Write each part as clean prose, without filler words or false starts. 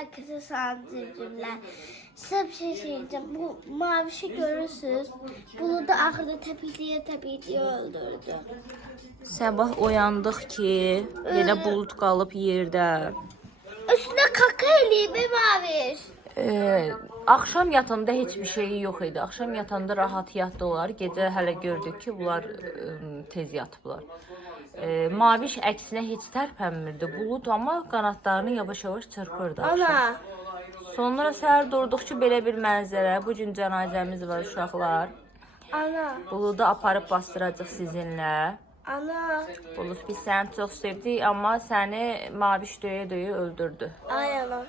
herkese sancıcımlar. Size bir şey söyleyeceğim. Bu mavişi görürsünüz. Bunu da ahırda təpikliyə öldürdü. Sabah oyandıq ki, elə bulut qalıb yerdə. Üstüne kaka eləyib maviş. Axşam yatanda heç bir şey yox idi. Axşam yatanda rahat yatdılar. Gecə hələ gördük ki, bunlar tez yatıblar. Maviş əksinə heç tərpənmirdi. Bulut amma qanatlarını yavaş-yavaş çırpırdı. Ana. Sonra səhər durduq ki, belə bir mənzərə. Bu gün cənazəmiz var uşaqlar. Ana. Buludu aparıb bastıracaq sizinlə. Ana. Bulut biz səni çox sevdik, amma səni Maviş döyə-döyə öldürdü. Ay ana.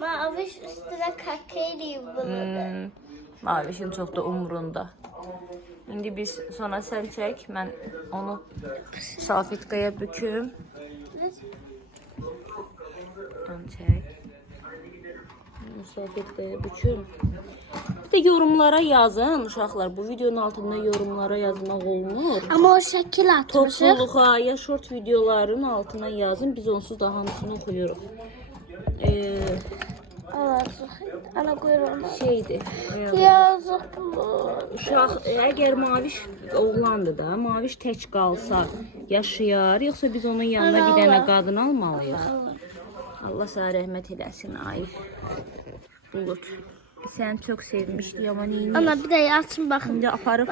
Maviş üstüne kaka eləyib bunu. Mavişin çox da umurunda. İndi biz sonra sən çək, mən onu salfetkaya büküm. Buradan çək. Salfetkaya büküm. Bir de yorumlara yazın uşaqlar. Bu videonun altında yorumlara yazmaq olmur. Ama o şəkil atmışıq. Topluluğa ya short videoların altına yazın. Biz onsuz da hamısını oxuyuruq. Ana qoyuram. Şeydir. Yazıq bu. Uşaq əgər Maviş oğlandır da, Maviş tək qalsa yaşayar, yoxsa biz onun yanına bir dənə qadın almalıyıq? Allah sənə rəhmət eləsin, ay. Bulut. Səni çox sevmişdik, amma neyini? Ana bir də açın baxın. İndi aparıb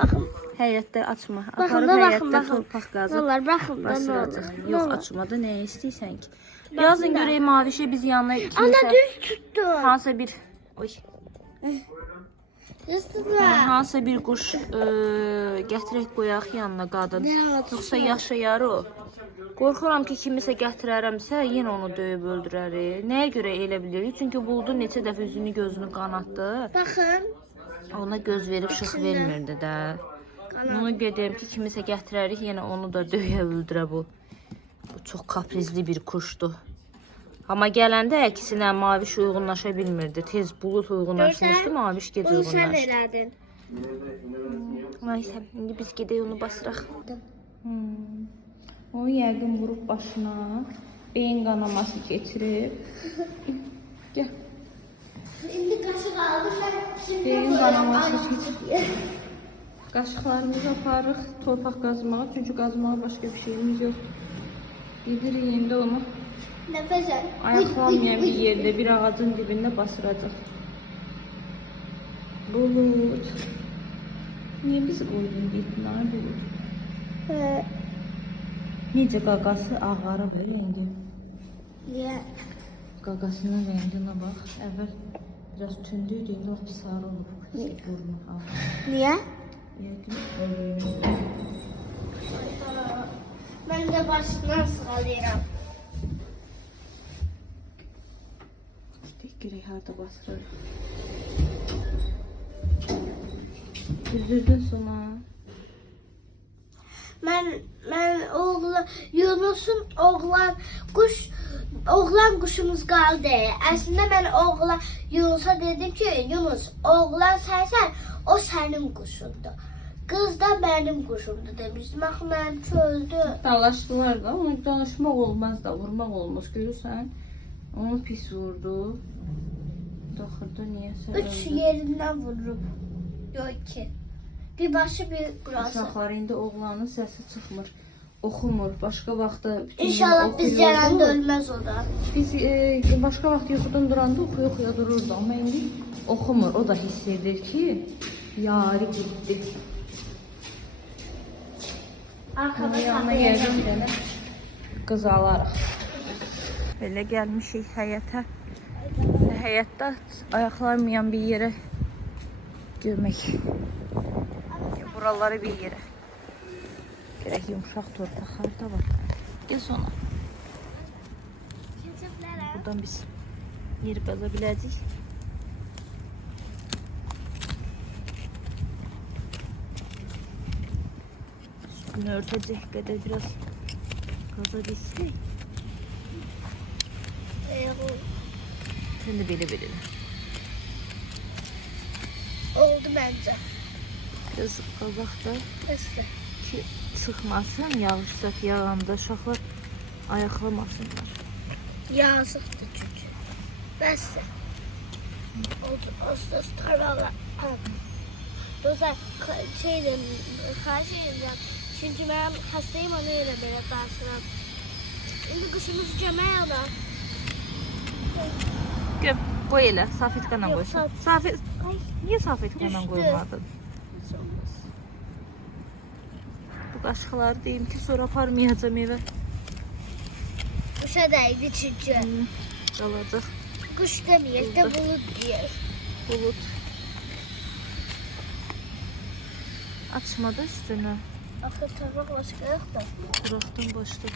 həyətdə açma. Baxın Aparıb da həyətdə baxın. torpaq qazıb Onlar baxın da nə basıracaq. olur. Yox, açmada nə istəyirsən ki? Yazın görək Mavişə biz yanına Ana ikimisə düz tutdu. hansısa bir Düz tutdu. hansısa bir quş gətirək qoyaq yanına qadın. Yoxsa yaşayar o. Qorxuram ki, kimisə gətirərəmsə, yenə onu döyüb öldürərik. Nəyə görə elə bilirik? Çünki buldu neçə dəfə üzünü gözünü qanatdı. Baxın. Ona göz verib şıq vermirdi də. Onu gedəyim ki, kimisə gətirərik, yenə onu da döyə öldürə bu. Bu çox kaprizli bir kuşdur. Amma gələndə əkisinə Maviş uyğunlaşa bilmirdi. Tez bulut uyğunlaşmışdı, Maviş gec Bunu sən uyğunlaşdı. elədin. Nəysə, indi biz gedək onu basıraq. O yəqin vurub başına, beyin qanaması keçirib. Gəl. İndi qaşıq aldı. Şimdi Beyin qanaması keçirib. Qaşıqlarımızı aparırıq torpaq qazmağa, çünki qazmağa başqa bir şeyimiz yox. Gedirik indi onu nəfəs al. ayaqlanmayan bir yerdə, bir ağacın dibində basıracaq. Bulut. Niyə bizi qoydun getdin, ay Bulut? Necə qaqası ağarıb rengi. Niyə? Qaqasının renginə bax. Əvvəl biraz tündüydü, indi o pis sarı olub. Burnu ağır. Niyə? Yəqin. Mən də başından sığalayıram. Görək harda basırıq. Düzdürdün sonra. Mən oğlan Yunus'un oğlan quşumuz qaldı. Əslində mən oğlan Yunus'a dedim ki, Yunus, oğlan sənsən, o sənin quşundur. Qız da mənim quşumdur demişdim. Axı mənim çöldü. Dalaşdılar da, onu danışmaq olmaz da, vurmaq olmaz. Görürsən, onu pis vurdu. Daxırda niyəsə öldü. 3 yerindən vurub. Yox 2. Bir başı bir burası. Uşaqlar indi oğlanın səsi çıxmır, oxumur. Başqa vaxtda İnşallah biz gələndə ölməz o da. Biz başqa vaxt yuxudan duranda oxuya dururdu, amma indi oxumur. O da hiss edir ki, yarı getdi. Arxada Yanına gəldim deyəndə qız alarıq. Belə gəlmişik həyətə. Həyətdə ayaqlarmayan bir yerə gömək. Buraları bir yerə. Gerək yumuşaq torpaqlarda var. Gəl sonra. Buradan biz yer qaza biləcəyik. Üstünü örtəcək qədər biraz qaza bilsək. Sen de belə. Oldu məncə. Biraz qazaq da Bəsdir. ki çıxmasın, yağışsa yağanda uşaqlar ayaqlamasınlar. Yazıqdır çünki. Mən Bəs. O tarlalar. Dostlar, xahiş edirəm. Çünki mən xəstəyim, ona elə belə danışıram. İndi quşumuzu gömək olar. Göm, qoy elə, safitqanla Yox, qoysun. Niyə safitqanla Düşdü. qoymadın? Bu qaşıqları deyim ki, sonra aparmayacağım evə. Quşa dəydi çünki. Qalacaq. Quş deməyək də bulud deyək. Bulut. Açmadı üstünü. Axı tarlaq başqa yoxdur. Buraxdım başda.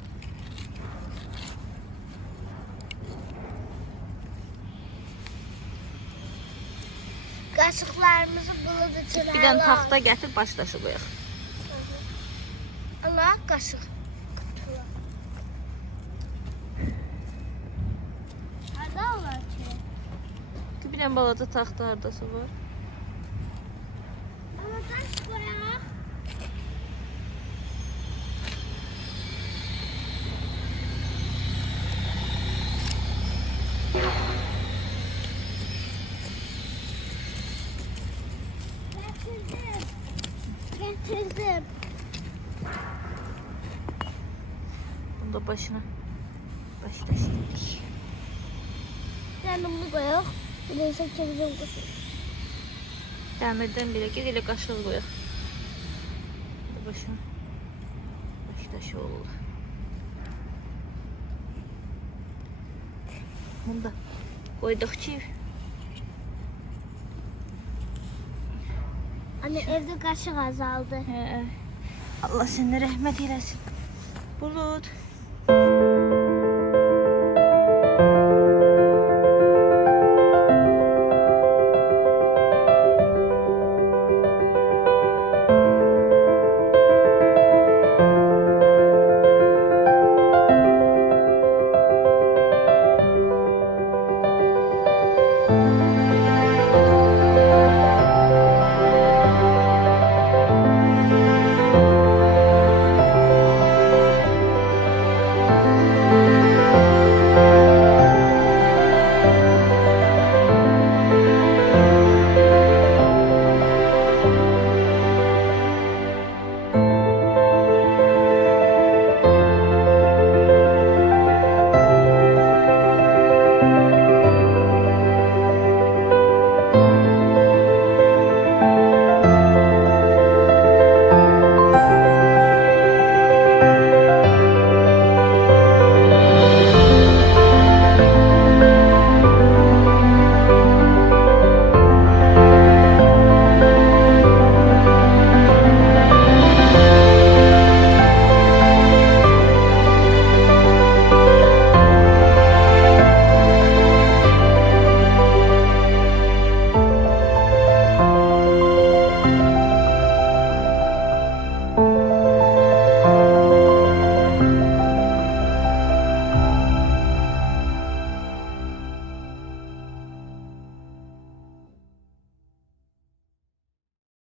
Qaşıqlarımızı bulud içinə Bir dənə taxta gətir, başdaşı qoyaq. Ana qaşıq. Harda olar ki? Bir dənə balaca taxta hardası var. Ana daş qoyaq. Getirdim. Bunu da başına. Başdaşı dedik. Yanımını qoyaq. Neysə ki bizim quşu. Dəmirdən belə ged, elə qaşığı qoyaq. Bu da başına. Başdaşı olur. Bunu da qoyduq ki, Anne evdə qaşıq azaldı. Allah sənə rəhmət eləsin. Bulut.